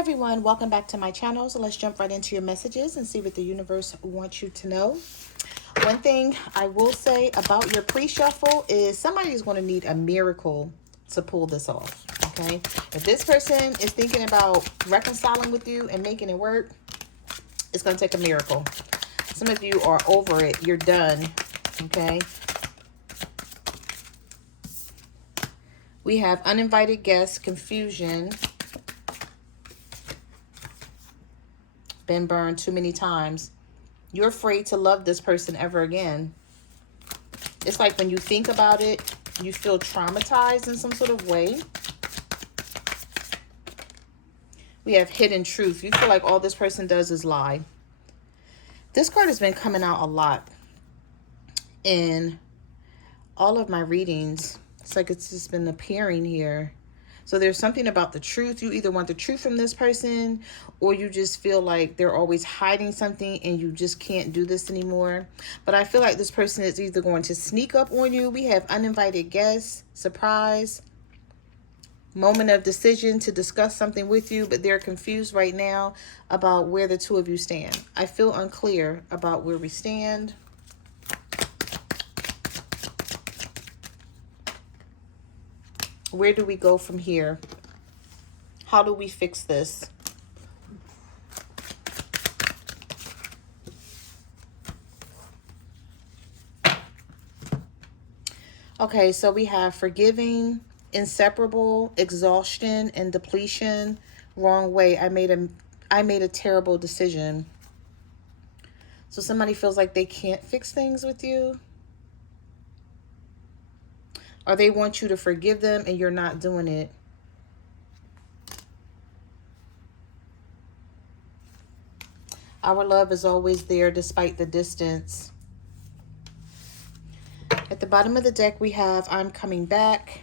everyone, welcome back to my channel. So let's jump right into your messages and see what the universe wants you to know. One thing I will say about your pre-shuffle is somebody is going to need a miracle to pull this off. Okay, if this person is thinking about reconciling with you and making it work, it's going to take a miracle. Some of you are over it. You're done. Okay. We have uninvited guests, confusion, been burned too many times. You're afraid to love this person ever again. It's like when you think about it, you feel traumatized in some sort of way. We have hidden truth. You feel like all this person does is lie. This card has been coming out a lot in all of my readings. It's like it's just been appearing here. So there's something about the truth. You either want the truth from this person, or you just feel like they're always hiding something and you just can't do this anymore. But I feel like this person is either going to sneak up on you. We have uninvited guests, surprise, moment of decision to discuss something with you, but they're confused right now about where the two of you stand. I feel unclear about where we stand. Where do we go from here? How do we fix this? Okay, so we have forgiving, inseparable, exhaustion, and depletion. Wrong way. I made a terrible decision. So somebody feels like they can't fix things with you. Or they want you to forgive them and you're not doing it. Our love is always there despite the distance. At the bottom of the deck, we have I'm coming back.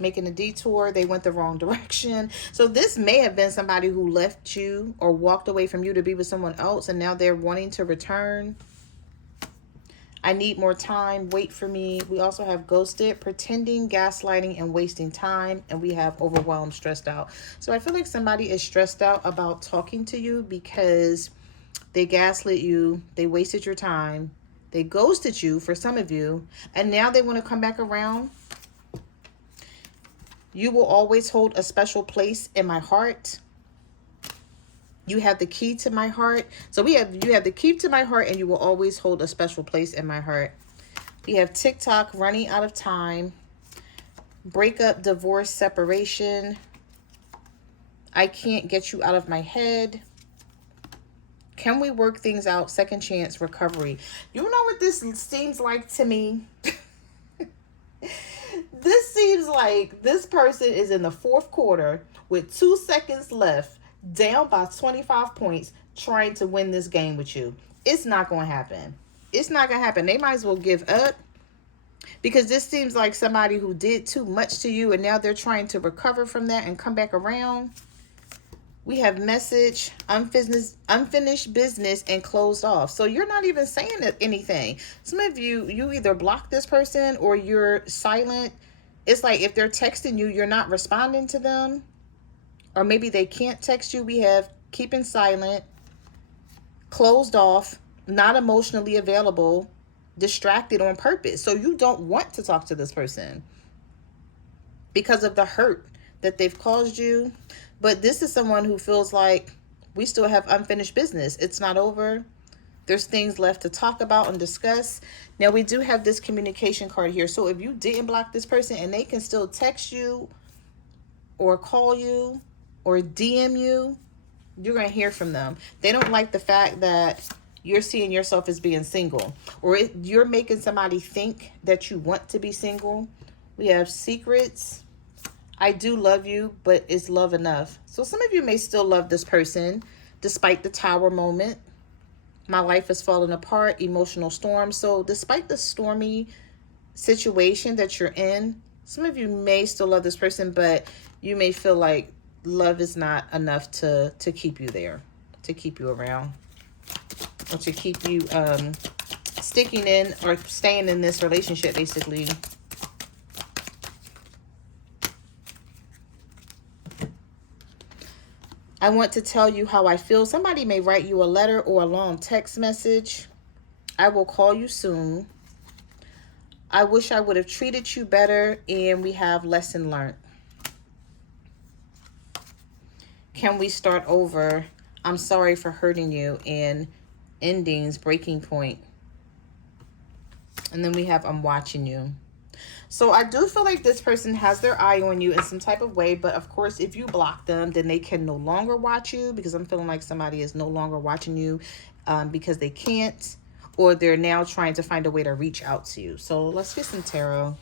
Making a detour. They went the wrong direction. So this may have been somebody who left you or walked away from you to be with someone else, and now they're wanting to return. I need more time. Wait for me. We also have ghosted, pretending, gaslighting, and wasting time. And we have overwhelmed, stressed out. So I feel like somebody is stressed out about talking to you because they gaslit you. They wasted your time. They ghosted you for some of you. And now they want to come back around. You will always hold a special place in my heart. You have the key to my heart. So you have the key to my heart, and you will always hold a special place in my heart. We have TikTok, running out of time, breakup, divorce, separation. I can't get you out of my head. Can we work things out? Second chance, recovery. You know what this seems like to me? This seems like this person is in the fourth quarter with 2 seconds left, down by 25 points, trying to win this game with you. It's not going to happen. It's not going to happen. They might as well give up, because this seems like somebody who did too much to you and now they're trying to recover from that and come back around. We have message, unfinished business, and closed off. So you're not even saying anything. Some of you either block this person or you're silent. It's like if they're texting you, you're not responding to them. Or maybe they can't text you. We have keeping silent, closed off, not emotionally available, distracted on purpose. So you don't want to talk to this person because of the hurt that they've caused you. But this is someone who feels like we still have unfinished business. It's not over. There's things left to talk about and discuss. Now, we do have this communication card here. So if you didn't block this person and they can still text you or call you or DM you, you're going to hear from them. They don't like the fact that you're seeing yourself as being single, or you're making somebody think that you want to be single. We have secrets. I do love you, but is love enough? So some of you may still love this person despite the tower moment. My life is falling apart, emotional storm. So despite the stormy situation that you're in, some of you may still love this person, but you may feel like love is not enough to keep you there, to keep you around, or to keep you sticking in or staying in this relationship, basically. I want to tell you how I feel. Somebody may write you a letter or a long text message. I will call you soon. I wish I would have treated you better, and we have lesson learned. Can we start over? I'm sorry for hurting you, and endings, breaking point. And then we have I'm watching you. So I do feel like this person has their eye on you in some type of way. But of course, if you block them, then they can no longer watch you, because I'm feeling like somebody is no longer watching you because they can't, or they're now trying to find a way to reach out to you. So let's get some tarot,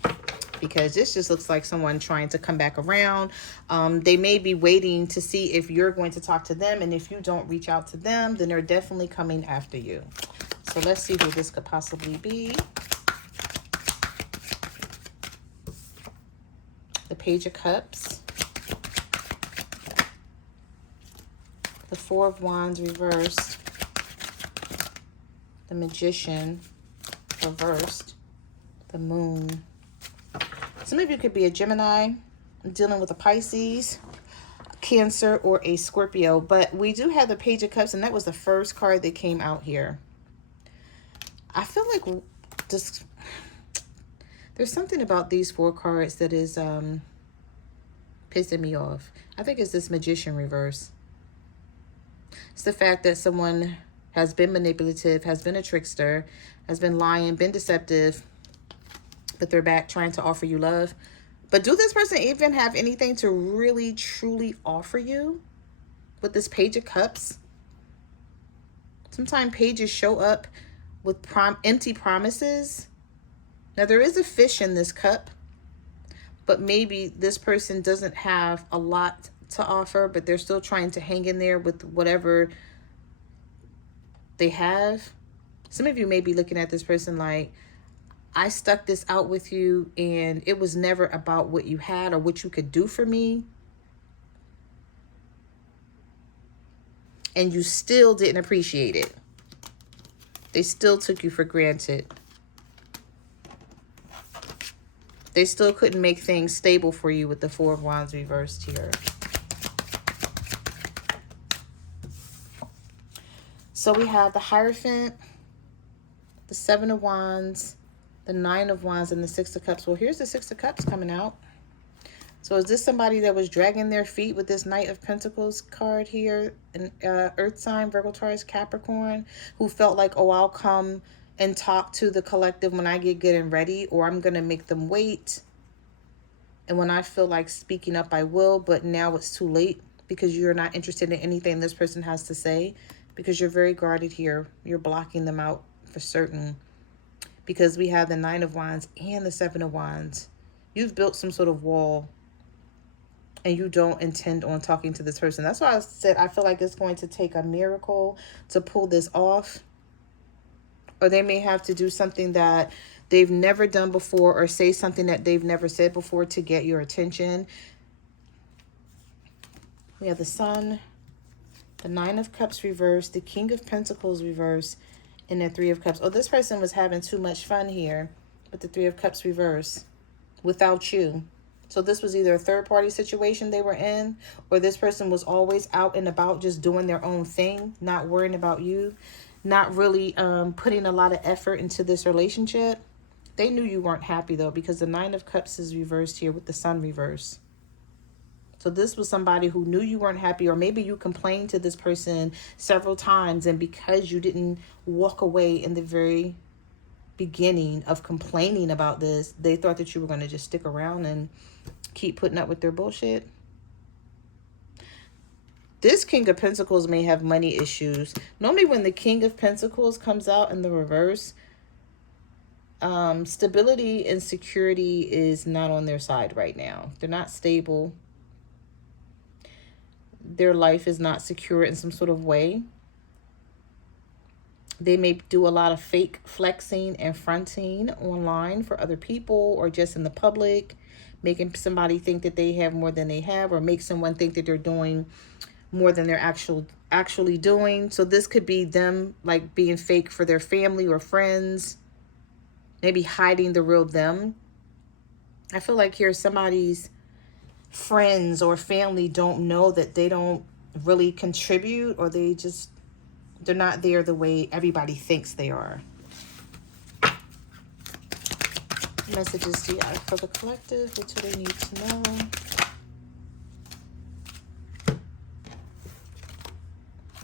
because this just looks like someone trying to come back around. They may be waiting to see if you're going to talk to them. And if you don't reach out to them, then they're definitely coming after you. So let's see who this could possibly be. The Page of Cups, the Four of Wands reversed, the Magician reversed, the Moon. Some of you could be a Gemini dealing with a Pisces, Cancer, or a Scorpio. But we do have the Page of Cups, and that was the first card that came out here. I feel like this... There's something about these four cards that is pissing me off. I think it's this Magician reverse. It's the fact that someone has been manipulative, has been a trickster, has been lying, been deceptive, but they're back trying to offer you love. But do this person even have anything to really, truly offer you with this Page of Cups? Sometimes pages show up with empty promises. Now, there is a fish in this cup, but maybe this person doesn't have a lot to offer, but they're still trying to hang in there with whatever they have. Some of you may be looking at this person like, I stuck this out with you, and it was never about what you had or what you could do for me. And you still didn't appreciate it. They still took you for granted. They still couldn't make things stable for you with the Four of Wands reversed here. So we have the Hierophant, the Seven of Wands, the Nine of Wands, and the Six of Cups. Well, here's the Six of Cups coming out. So is this somebody that was dragging their feet with this Knight of Pentacles card here? An Earth sign, Virgo, Taurus, Capricorn, who felt like, oh, I'll come and talk to the collective when I get good and ready, or I'm going to make them wait. And when I feel like speaking up, I will, but now it's too late because you're not interested in anything this person has to say, because you're very guarded here. You're blocking them out for certain, because we have the Nine of Wands and the Seven of Wands. You've built some sort of wall, and you don't intend on talking to this person. That's why I said I feel like it's going to take a miracle to pull this off. Or they may have to do something that they've never done before, or say something that they've never said before to get your attention. We have the Sun, the Nine of Cups reversed, the King of Pentacles reversed, and the Three of Cups. Oh, this person was having too much fun here with the Three of Cups reversed without you. So this was either a third-party situation they were in, or this person was always out and about just doing their own thing, not worrying about you, not really putting a lot of effort into this relationship. They knew you weren't happy, though, because the Nine of Cups is reversed here with the Sun reversed. So this was somebody who knew you weren't happy, or maybe you complained to this person several times, and because you didn't walk away in the very beginning of complaining about this, they thought that you were going to just stick around and keep putting up with their bullshit. This King of Pentacles may have money issues. Normally when the King of Pentacles comes out in the reverse, stability and security is not on their side right now. They're not stable. Their life is not secure in some sort of way. They may do a lot of fake flexing and fronting online for other people, or just in the public, making somebody think that they have more than they have, or make someone think that they're doing more than they're actually doing. So this could be them like being fake for their family or friends, maybe hiding the real them. I feel like here somebody's friends or family don't know that they don't really contribute, or they're not there the way everybody thinks they are. Messages do you have for the collective? What do they need to know?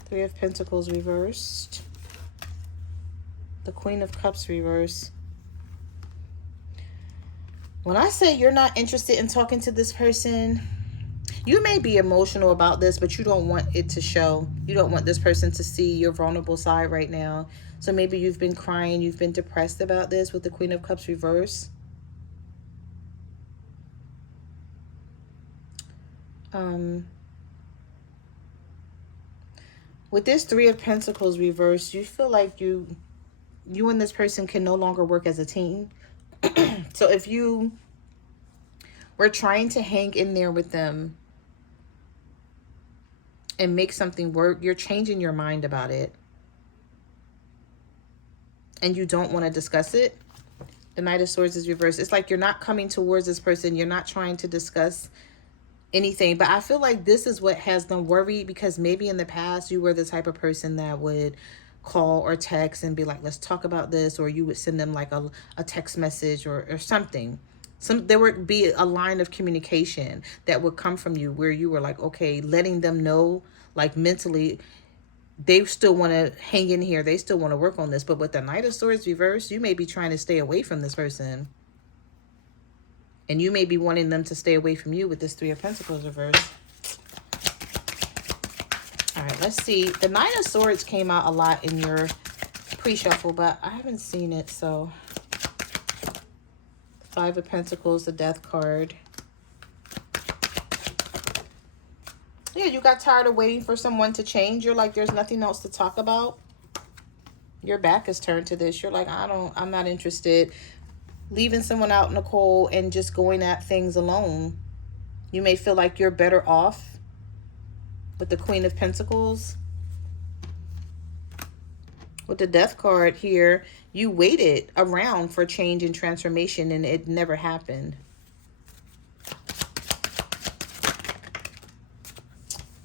Three of Pentacles reversed. The Queen of Cups reversed. When I say you're not interested in talking to this person, you may be emotional about this, but you don't want it to show. You don't want this person to see your vulnerable side right now. So maybe you've been crying, you've been depressed about this with the Queen of Cups reverse. With this Three of Pentacles reverse, you feel like you and this person can no longer work as a team. So if you were trying to hang in there with them and make something work, you're changing your mind about it. And you don't want to discuss it. The Knight of Swords is reversed. It's like you're not coming towards this person. You're not trying to discuss anything. But I feel like this is what has them worried, because maybe in the past you were the type of person that would call or text and be like, let's talk about this. Or you would send them like a text message or something. There would be a line of communication that would come from you where you were like, okay, letting them know, like mentally, they still want to hang in here. They still want to work on this. But with the Knight of Swords reversed, you may be trying to stay away from this person. And you may be wanting them to stay away from you with this Three of Pentacles reversed. All right, let's see. The Knight of Swords came out a lot in your pre-shuffle, but I haven't seen it, so... Five of Pentacles, the Death card. Yeah, you got tired of waiting for someone to change. You're like, there's nothing else to talk about. Your back is turned to this. You're like, I'm not interested. Leaving someone out in the cold and just going at things alone. You may feel like you're better off with the Queen of Pentacles. With the Death card here, you waited around for change and transformation and it never happened.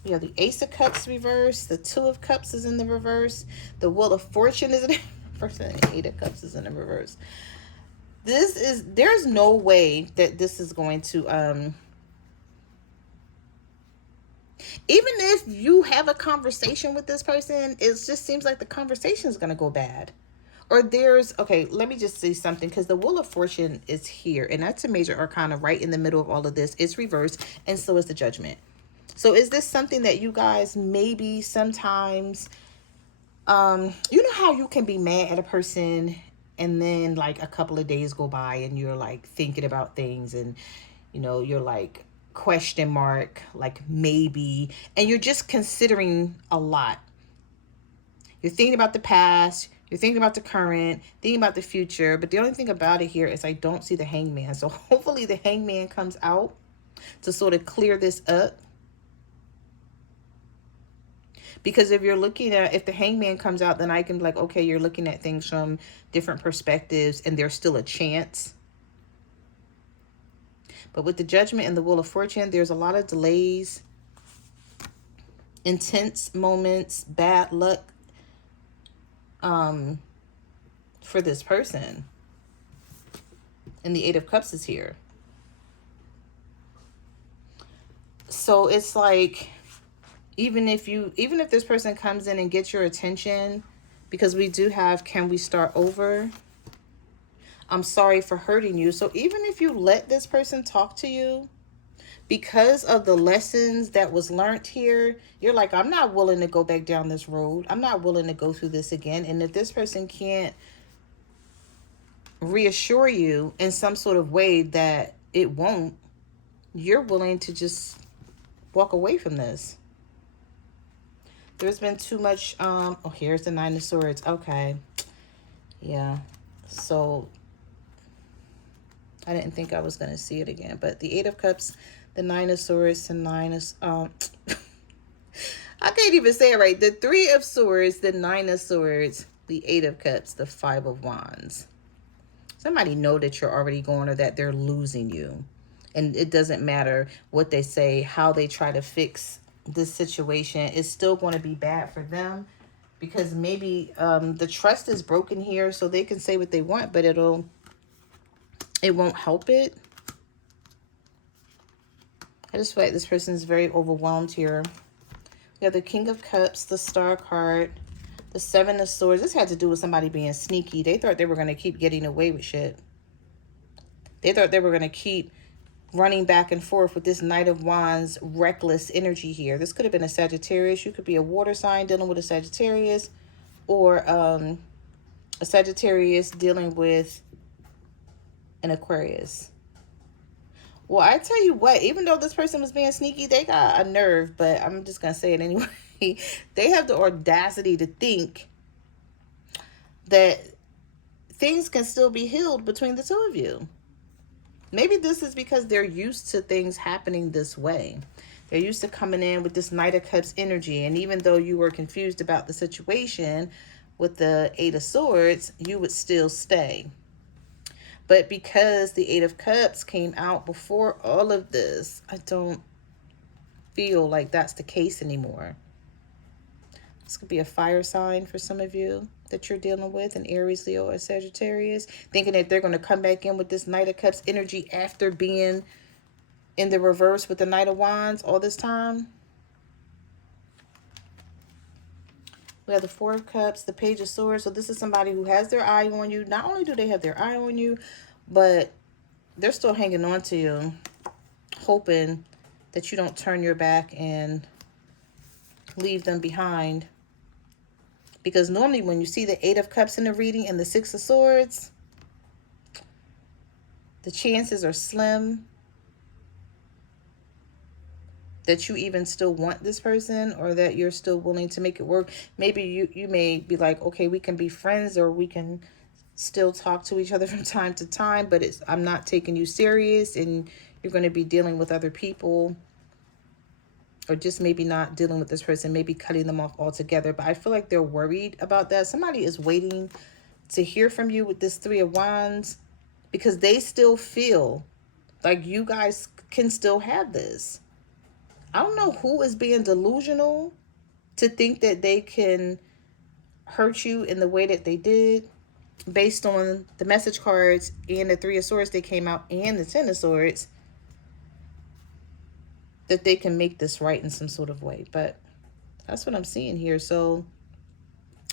You have the Ace of Cups reverse. The Two of Cups is in the reverse. The Wheel of Fortune is in the reverse. And the Eight of Cups is in the reverse. There's no way that this is going to, even if you have a conversation with this person, it just seems like the conversation is going to go bad. Or okay, let me just say something, because the Wheel of Fortune is here. And that's a major arcana right in the middle of all of this. It's reversed, and so is the Judgment. So is this something that you guys maybe sometimes, you know how you can be mad at a person and then like a couple of days go by and you're like thinking about things and, you know, you're like question mark, like maybe, and you're just considering a lot. You're thinking about the past, you're thinking about the current, thinking about the future, but the only thing about it here is I don't see the Hangman. So hopefully the Hangman comes out to sort of clear this up. Because if you're looking at, if the Hangman comes out, then I can be like, okay, you're looking at things from different perspectives and there's still a chance. But with the Judgment and the Wheel of Fortune, there's a lot of delays, intense moments, bad luck for this person. And the Eight of Cups is here. So it's like, even if this person comes in and gets your attention, because we do have, can we start over? I'm sorry for hurting you. So even if you let this person talk to you, because of the lessons that was learned here, you're like, I'm not willing to go back down this road. I'm not willing to go through this again. And if this person can't reassure you in some sort of way that it won't, you're willing to just walk away from this. There's been too much, oh, here's the Nine of Swords. Okay. Yeah. So I didn't think I was going to see it again, but the Eight of Cups, the Nine of Swords, the Nine of, I can't even say it right. The Three of Swords, the Nine of Swords, the Eight of Cups, the Five of Wands. Somebody know that you're already going, or that they're losing you. And it doesn't matter what they say, how they try to fix this situation is still going to be bad for them, because maybe the trust is broken here, so they can say what they want, but it won't help it. I just feel like this person is very overwhelmed here. We have the King of Cups, the Star card, the Seven of Swords. This had to do with somebody being sneaky. They thought they were going to keep getting away with shit. They thought they were going to keep running back and forth with this Knight of Wands reckless energy here. This could have been a Sagittarius. You could be a water sign dealing with a Sagittarius, or a Sagittarius dealing with an Aquarius. Well, I tell you what, even though this person was being sneaky, they got a nerve, but I'm just going to say it anyway. They have the audacity to think that things can still be healed between the two of you. Maybe this is because they're used to things happening this way. They're used to coming in with this Knight of Cups energy. And even though you were confused about the situation with the Eight of Swords, you would still stay. But because the Eight of Cups came out before all of this, I don't feel like that's the case anymore. This could be a fire sign for some of you that you're dealing with, an Aries, Leo, or Sagittarius, thinking that they're going to come back in with this Knight of Cups energy after being in the reverse with the Knight of Wands all this time. We have the Four of Cups, the Page of Swords. So this is somebody who has their eye on you. Not only do they have their eye on you, but they're still hanging on to you, hoping that you don't turn your back and leave them behind. Because normally when you see the Eight of Cups in the reading and the Six of Swords, the chances are slim that you even still want this person, or that you're still willing to make it work. Maybe you may be like, okay, we can be friends, or we can still talk to each other from time to time, but I'm not taking you serious, and you're going to be dealing with other people, or just maybe not dealing with this person, maybe cutting them off altogether. But I feel like they're worried about that. Somebody is waiting to hear from you with this Three of Wands, because they still feel like you guys can still have this. I don't know who is being delusional to think that they can hurt you in the way that they did, based on the message cards and the Three of Swords that came out and the Ten of Swords, that they can make this right in some sort of way. But that's what I'm seeing here. So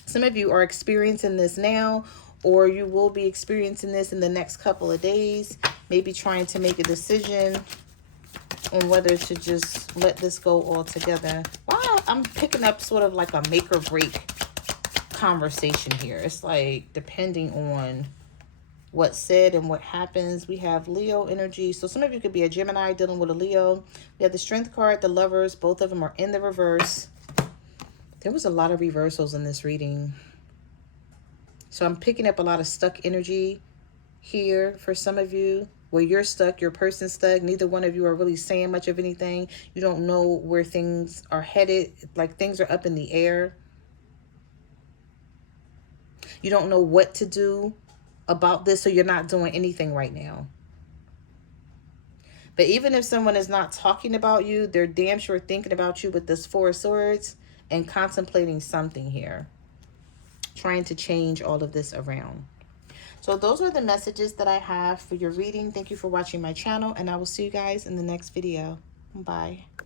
some of you are experiencing this now, or you will be experiencing this in the next couple of days, maybe trying to make a decision on whether to just let this go altogether. Wow, I'm picking up sort of like a make or break conversation here. It's like depending on what's said and what happens. We have Leo energy. So some of you could be a Gemini dealing with a Leo. We have the Strength card, the Lovers. Both of them are in the reverse. There was a lot of reversals in this reading. So I'm picking up a lot of stuck energy here for some of you, where you're stuck, your person's stuck. Neither one of you are really saying much of anything. You don't know where things are headed. Like things are up in the air. You don't know what to do about this, so you're not doing anything right now. But even if someone is not talking about you, they're damn sure thinking about you with this Four of Swords and contemplating something here, trying to change all of this around. So those are the messages that I have for your reading. Thank you for watching my channel, and I will see you guys in the next video. Bye.